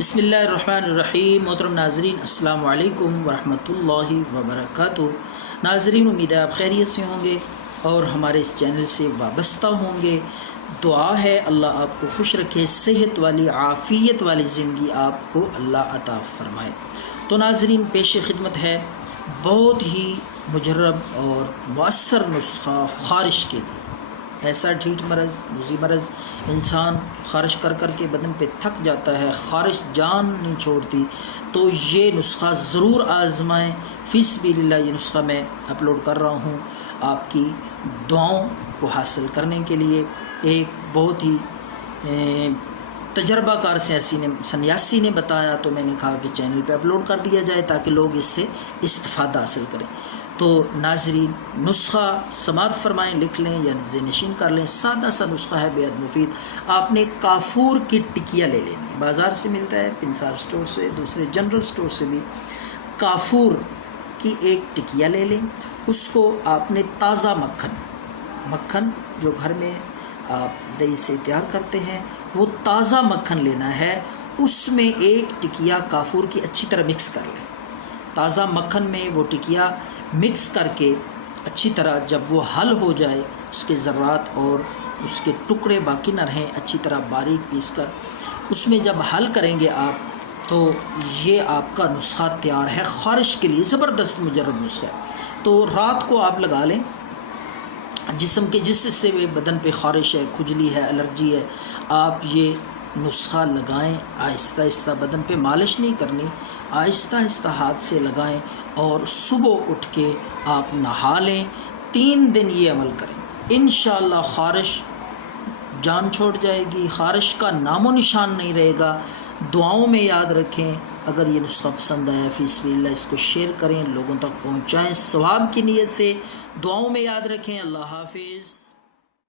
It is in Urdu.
بسم اللہ الرحمن الرحیم۔ محترم ناظرین، السلام علیکم ورحمۃ اللہ وبرکاتہ۔ ناظرین، امید ہے آپ خیریت سے ہوں گے اور ہمارے اس چینل سے وابستہ ہوں گے۔ دعا ہے اللہ آپ کو خوش رکھے، صحت والی عافیت والی زندگی آپ کو اللہ عطا فرمائے۔ تو ناظرین، پیش خدمت ہے بہت ہی مجرب اور مؤثر نسخہ خارش کے لیے۔ ایسا ڈھیٹ مرض، موذی مرض، انسان خارش کر کر کے بدن پہ تھک جاتا ہے، خارش جان نہیں چھوڑتی، تو یہ نسخہ ضرور آزمائیں۔ فی سبیل اللہ یہ نسخہ میں اپلوڈ کر رہا ہوں آپ کی دعاؤں کو حاصل کرنے کے لیے۔ ایک بہت ہی تجربہ کار سنیاسی نے بتایا، تو میں نے کہا کہ چینل پہ اپلوڈ کر دیا جائے تاکہ لوگ اس سے استفادہ حاصل کریں۔ تو ناظرین، نسخہ سماعت فرمائیں، لکھ لیں یا ذہن نشین کر لیں۔ سادہ سا نسخہ ہے، بے حد مفید۔ آپ نے کافور کی ٹکیا لے لینی ہے، بازار سے ملتا ہے، پنسار سٹور سے، دوسرے جنرل سٹور سے بھی۔ کافور کی ایک ٹکیا لے لیں، اس کو آپ نے تازہ مکھن جو گھر میں آپ دہی سے تیار کرتے ہیں، وہ تازہ مکھن لینا ہے، اس میں ایک ٹکیا کافور کی اچھی طرح مکس کر لیں۔ تازہ مکھن میں وہ ٹکیا مکس کر کے اچھی طرح جب وہ حل ہو جائے، اس کے ذرات اور اس کے ٹکڑے باقی نہ رہیں، اچھی طرح باریک پیس کر اس میں جب حل کریں گے آپ، تو یہ آپ کا نسخہ تیار ہے خارش کے لیے۔ زبردست مجرب نسخہ ہے۔ تو رات کو آپ لگا لیں، جسم کے جس حصے میں بدن پہ خارش ہے، کھجلی ہے، الرجی ہے، آپ یہ نسخہ لگائیں۔ آہستہ آہستہ بدن پہ مالش نہیں کرنی، آہستہ آہستہ ہاتھ سے لگائیں اور صبح اٹھ کے آپ نہا لیں۔ 3 دن یہ عمل کریں، انشاءاللہ خارش جان چھوڑ جائے گی، خارش کا نام و نشان نہیں رہے گا۔ دعاؤں میں یاد رکھیں۔ اگر یہ نسخہ پسند آیا، فی سبیل اللہ اس کو شیئر کریں، لوگوں تک پہنچائیں ثواب کی نیت سے۔ دعاؤں میں یاد رکھیں۔ اللہ حافظ۔